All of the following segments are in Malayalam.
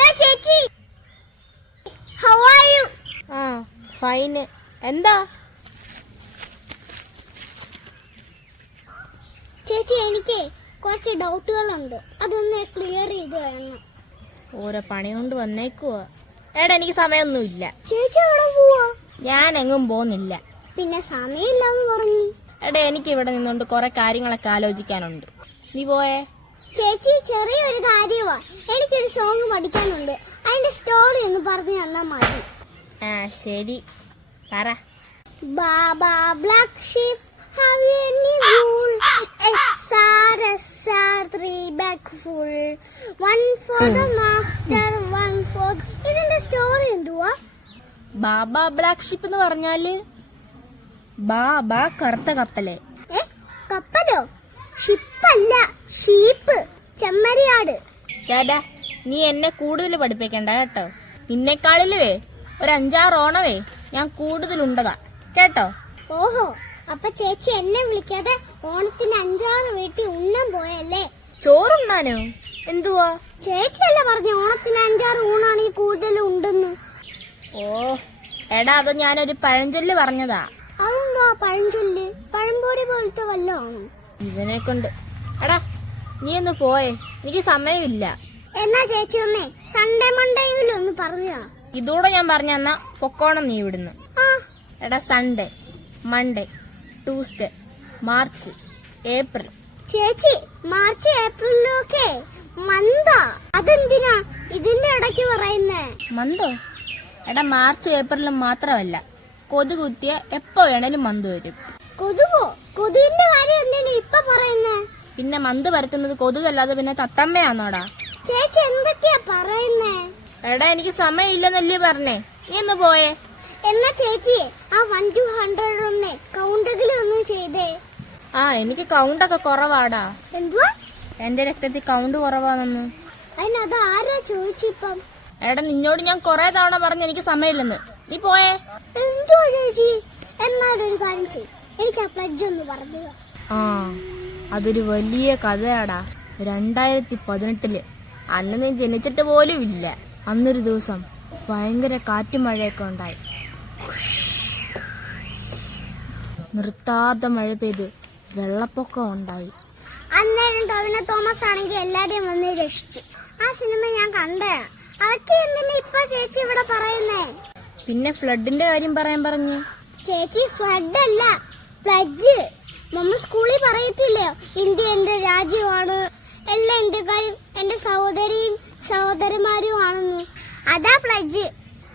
ഹലോ ചേച്ചി. ഹൗ ആർ യു ആ ഫൈൻ എന്താ? ചേച്ചി എനിക്ക് കുറച്ച് ഡൗട്ടുകളുണ്ട്. അതൊന്ന് ക്ലിയർ ചെയ്ത് വേണം ഓരോ പണി കൊണ്ട് വന്നേക്കുവ. എടാ എനിക്ക് സമയമൊന്നുമില്ല. ചേച്ചി അവിടെ പോവാ? ഞാൻ എങ്ങും പോകുന്നില്ല. പിന്നെ സമയമില്ലാന്ന് പറഞ്ഞു. എടാ എനിക്ക് ഇവിടെ നിന്നുകൊണ്ട് കുറെ കാര്യങ്ങളൊക്കെ ആലോചിക്കാനുണ്ട്. നീ പോയേ. ചേച്ചി ചെറിയൊരു കാര്യമാണ് സോങ് പഠിക്കാനുണ്ട്. അതിന്റെ സ്റ്റോറി ഒന്ന് പറഞ്ഞു തന്നാ മതി. ആ ശരി. പറ. Baa baa black sheep have you any wool yes sir yes sir three back full one for the master one for ഇതിന്റെ സ്റ്റോറി എന്തുവാ? ബാബ ബ്ലാക്ക് ഷിപ്പ് എന്ന് പറഞ്ഞാൽ ബാബ കറുത്ത കപ്പൽ. ഏ? കപ്പലോ? ഷിപ്പല്ല ഷീപ്പ് ചെമ്മരിയാട്. ചേട്ടാ നീ എന്നെ കൂടുതൽ പഠിപ്പിക്കണ്ട കേട്ടോ. നിന്നെക്കാളിലുവേ ഒരു അഞ്ചാറ് ഓണവേ ഞാൻ കൂടുതലുണ്ടതാ. കേട്ടോ? ഓഹോ അപ്പൊ ചേച്ചി എന്നെ വിളിക്കാതെ ഓണത്തിന് അഞ്ചാറ് വീട്ടിൽ ഉണ്ണാൻ പോയല്ലേ? ചോറുണ്ണാനോ? എന്തുവാ? ചേച്ചി അല്ല പറഞ്ഞു ഓണത്തിന് അഞ്ചാറ് ഊണാണ് ഈ കൂടുതൽ ഉണ്ടെന്ന്. ഓ എടാ അത് ഞാനൊരു പഴഞ്ചൊല്ല് പറഞ്ഞതാ. അതെന്തോ പഴഞ്ചൊല്ല്? പഴംപൊരി പോലത്തെ വല്ലോ ഇവനെ കൊണ്ട് എടാ നീ ഒന്ന് പോയേ. എനിക്ക് സമയമില്ല. എന്നാ ചേച്ചി ഒന്നേ സൺഡേ മൺഡേയിലും ഒന്ന് പറഞ്ഞോ? ഇതൂടെ ഞാൻ പറഞ്ഞ പൊക്കോണം നീ ഇവിടുന്ന്. എടാ Sunday Monday Tuesday March April ചേച്ചി മാർച്ച് ഏപ്രിലൊക്കെ മന്താ? അതെന്തിനാ ഇതിന്റെ ഇടയ്ക്ക് പറയുന്നേ? മന്തോ? എടാ മാർച്ച് ഏപ്രിലും മാത്രമല്ല. കൊതുക് കുത്തിയ എപ്പോ വേണേലും മന്ത് വരും. കൊതുകോ കൊതുകിന്റെ കാര്യം എന്തിനാ ഇപ്പൊ പറയുന്നേ? പിന്നെ മന്ത് പരത്തുന്നത് കൊതുകല്ലാതെ പിന്നെ തത്തമ്മയാന്നോടാ ചേച്ചി എന്തൊക്കെയാ പറയുന്നേ? എടാ എനിക്ക് സമയമില്ലെന്നല്ലേ പറഞ്ഞേ. നീ ഒന്ന് പോയേ. എന്നാ ചേച്ചി ആ വൺ ടു ഹൺഡ്രഡ് ഒന്ന് കൗണ്ടെങ്കിലും ഒന്ന് ചെയ്തേ. ആ എനിക്ക് കൗണ്ടൊക്കെ കുറവാടാ. എന്തുവാ? എന്റെ രക്തത്തിൽ കൗണ്ട് കുറവാണെന്ന്. അതിനത് ആരാ ചോദിച്ചിപ്പം? എടാ നിന്നോട് ഞാൻ കുറെ തവണ പറഞ്ഞ എനിക്ക് സമയമില്ലെന്ന്. നീ പോയേ. എന്തുവാ ചേച്ചി? എന്നാലും ഒരു കാര്യം ചെയ്യും. എനിക്ക് ആ പ്ലഡ്ജ് ഒന്ന് പറഞ്ഞു. ആ അതൊരു വലിയ കഥയാടാ. രണ്ടായിരത്തി പതിനെട്ടിൽ. അന്ന് നീ ജനിച്ചിട്ട് പോലും ഇല്ല. അന്നൊരു ദിവസം ഭയങ്കര കാറ്റും മഴയൊക്കെ ഉണ്ടായി. നിർത്താതെ മഴ പെയ്ത് വെള്ളപ്പൊക്കം ഉണ്ടായി. അന്നേരം ടോവിന തോമസ് ആണെങ്കിൽ എല്ലാരെയും വന്ന് രക്ഷിച്ചു. ആ സിനിമ ഞാൻ കണ്ടയാ അതൊക്കെ എന്തിനാ ഇപ്പൊ ചേച്ചി ഇവിടെ പറയുന്നേ? പിന്നെ ഫ്ലഡിന്റെ കാര്യം പറയാൻ പറഞ്ഞു. ചേച്ചി ഫ്ലഡ് അല്ല ഫ്ലഡ്ജ്. നമ്മൾ സ്കൂളിൽ പറയത്തില്ലേ? ഇന്ത്യ എന്റെ രാജ്യമാണ്. എല്ലാ ഇന്ത്യക്കാരും എന്റെ സഹോദരിയും സഹോദരന്മാരും ആണെന്ന്. അതാ പ്ലജ്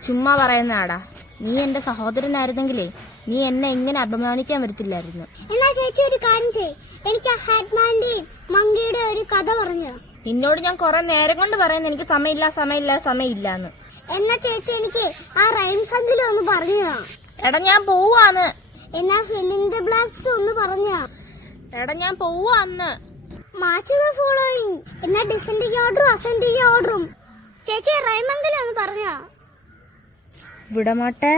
ചുമ്മാ പറയുന്നതാടാ. നീ എന്റെ സഹോദരനായിരുന്നെങ്കിലേ നീ എന്നെ ഇങ്ങനെ അപമാനിക്കാൻ വരത്തില്ലായിരുന്നു. എന്നാ ചേച്ചി ഒരു കാര്യം ചെയ് എനിക്ക് ഹാറ്റ്മാന്റെയും മങ്കിയുടെ ഒരു കഥ പറഞ്ഞു. നിന്നോട് ഞാൻ കുറെ നേരം കൊണ്ട് പറയുന്നു. എനിക്ക് സമയമില്ല സമയമില്ല സമയമില്ല എന്ന് എന്നാ ചേച്ചി എനിക്ക് ആ റൈംസ് എങ്കിലും ഒന്ന് പറഞ്ഞു താ. എടാ ഞാൻ പോവാന്ന്. എന്നാ ഫിലിം ദ ബ്ലാക്സ് ഒന്ന് പറഞ്ഞു താ. എടാ ഞാൻ പോവാന്ന്. മാച്ച് ദ ഫോളോയിങ് എന്നാ ഡിസെൻഡിങ് ഓർഡറും അസെൻഡിങ് ഓർഡറും ചേച്ചി റൈമെങ്കിലും ഒന്ന് പറഞ്ഞോ? വിടമാട്ടെ.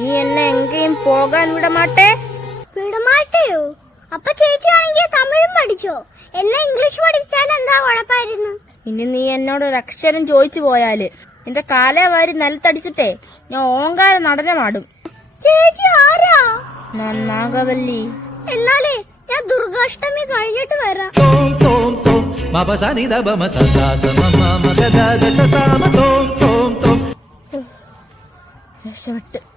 നീ എന്നെ എങ്കേയും പോകാൻ വിടമാട്ടെ. വിടമാട്ടെയോ? അപ്പൊ ചേച്ചി ആണെങ്കിൽ തമിഴും പഠിച്ചോ? എന്നെ ഇംഗ്ലീഷ് പഠിച്ചാൽ എന്താ കുഴപ്പമായിരുന്നു? ഇനി നീ എന്നോട് ഒരു അക്ഷരം ചോദിച്ചു പോയാൽ നിന്റെ കാലേ വാരി നിലത്തടിച്ചിട്ടേ ഞാൻ ഓങ്കാര നടനമാടും. ചേച്ചി ആരാ? നന്നാകവല്ലി. എന്നാലേ ഞാൻ ദുർഗാഷ്ടമി കഴിഞ്ഞിട്ട് വരാം. രക്ഷപ്പെട്ട്.